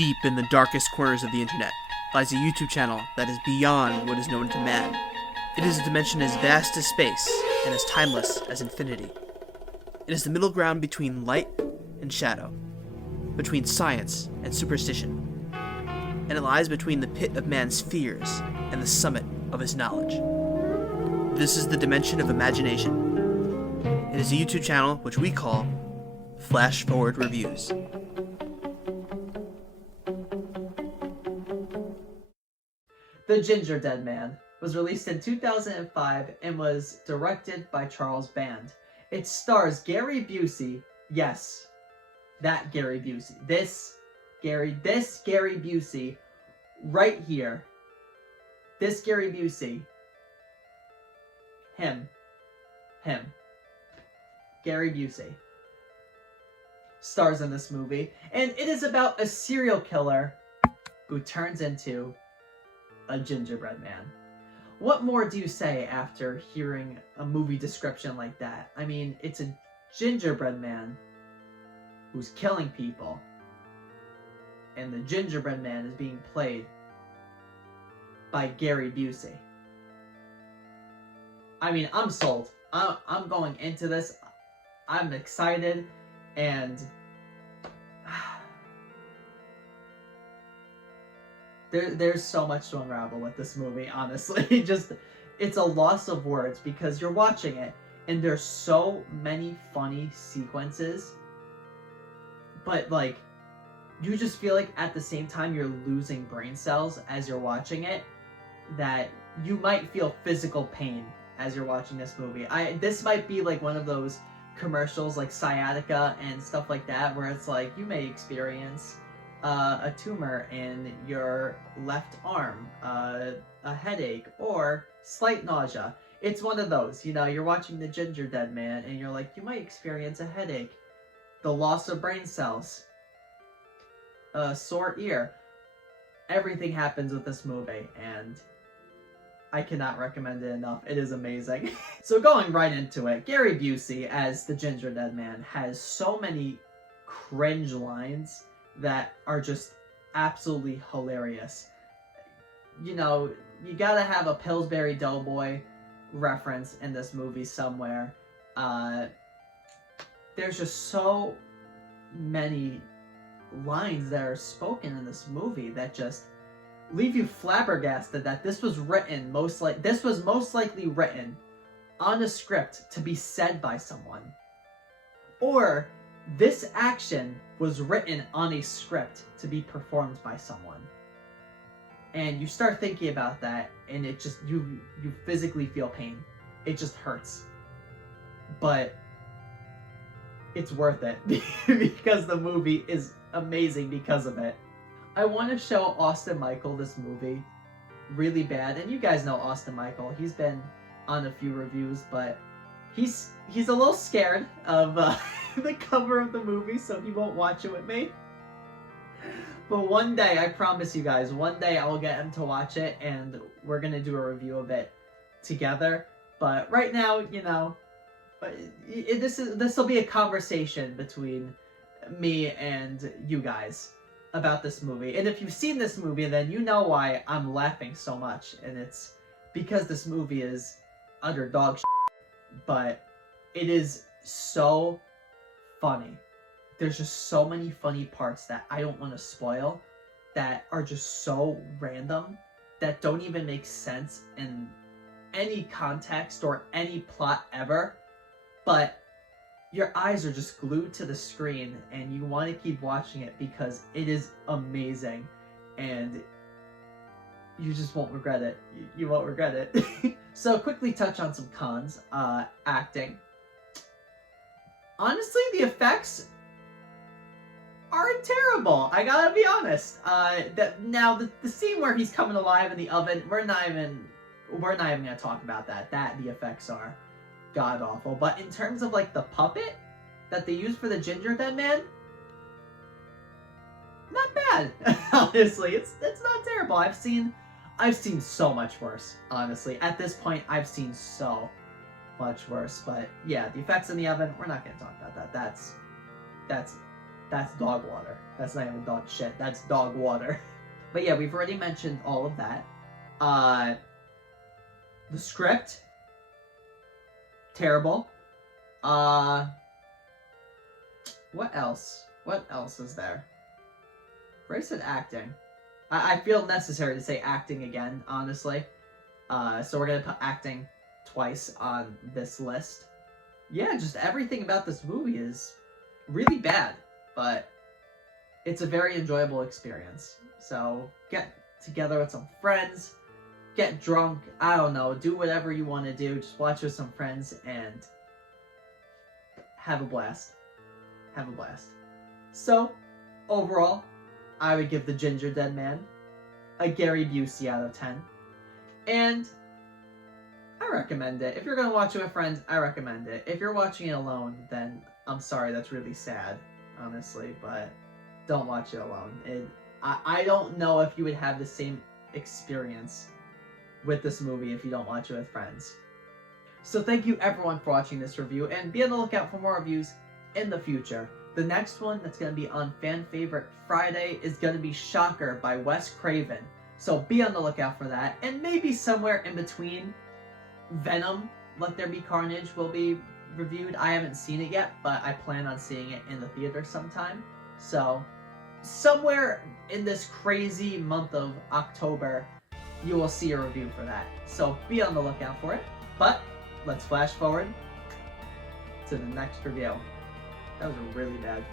Deep in the darkest corners of the internet lies a YouTube channel that is beyond what is known to man. It is a dimension as vast as space and as timeless as infinity. It is the middle ground between light and shadow, between science and superstition, and it lies between the pit of man's fears and the summit of his knowledge. This is the dimension of imagination. It is a YouTube channel which we call Flash Forward Reviews. The Gingerdead Man was released in 2005 and was directed by Charles Band. It stars Gary Busey. Yes, that Gary Busey. This Gary Busey right here. This Gary Busey. Him. Gary Busey stars in this movie, and it is about a serial killer who turns into a gingerbread man. What more do you say after hearing a movie description like that? I mean, it's a gingerbread man who's killing people, and the gingerbread man is being played by Gary Busey. I mean, I'm sold. I'm going into this. I'm excited, and there's so much to unravel with this movie, honestly. Just, it's a loss of words because you're watching it and there's so many funny sequences, but like, you just feel like at the same time you're losing brain cells as you're watching it, that you might feel physical pain as you're watching this movie. This might be like one of those commercials like sciatica and stuff like that, where it's like, you may experience a tumor in your left arm, a headache, or slight nausea. It's one of those, you know, you're watching The Gingerdead Man and you're like, you might experience a headache, the loss of brain cells, a sore ear. Everything happens with this movie, and I cannot recommend it enough. It is amazing. So going right into it, Gary Busey as the Gingerdead Man has so many cringe lines that are just absolutely hilarious. You know, you gotta have a Pillsbury Doughboy reference in this movie somewhere. There's just so many lines that are spoken in this movie that just leave you flabbergasted that this was most likely written on a script to be said by someone, or this action was written on a script to be performed by someone. And you start thinking about that, and it just, you physically feel pain. It just hurts. But it's worth it because the movie is amazing because of it. I want to show Austin Michael this movie really bad, and you guys know Austin Michael. He's been on a few reviews, but he's a little scared of the cover of the movie, so he won't watch it with me. But one day, I promise you guys, one day I will get him to watch it, and we're gonna do a review of it together. But right now, you know, this will be a conversation between me and you guys about this movie. And if you've seen this movie, then you know why I'm laughing so much, and it's because this movie is utter dog shit. But it is so funny. There's just so many funny parts that I don't want to spoil, that are just so random, that don't even make sense in any context or any plot ever. But your eyes are just glued to the screen and you want to keep watching it because it is amazing, and you just won't regret it. You won't regret it. So quickly touch on some cons. Acting. Honestly, the effects aren't terrible. I gotta be honest. The scene where he's coming alive in the oven, we're not even gonna talk about that. The effects are god awful. But in terms of like the puppet that they used for the Gingerdead Man, not bad. Honestly, it's not terrible. I've seen so much worse. Honestly, at this point, I've seen so much worse. But yeah, the effects in the oven, we're not gonna talk about that. That's That's dog water. That's not even dog shit. That's dog water. But yeah, we've already mentioned all of that. The script, terrible. What else? What else is there? Ray said acting. I feel necessary to say acting again, honestly. So we're gonna put acting twice on this list. Yeah, just everything about this movie is really bad, but it's a very enjoyable experience. So get together with some friends, get drunk, I don't know, do whatever you want to do, just watch with some friends and have a blast. Have a blast. So, overall, I would give the Gingerdead Man a Gary Busey out of 10. And I recommend it. If you're going to watch it with friends, I recommend it. If you're watching it alone, then I'm sorry, that's really sad, honestly, but don't watch it alone. I don't know if you would have the same experience with this movie if you don't watch it with friends. So thank you everyone for watching this review, and be on the lookout for more reviews in the future. The next one that's going to be on Fan Favorite Friday is going to be Shocker by Wes Craven. So be on the lookout for that, and maybe somewhere in between, Venom, Let There Be Carnage will be reviewed. I haven't seen it yet, but I plan on seeing it in the theater sometime. So somewhere in this crazy month of October, you will see a review for that. So be on the lookout for it. But let's flash forward to the next review. That was really bad.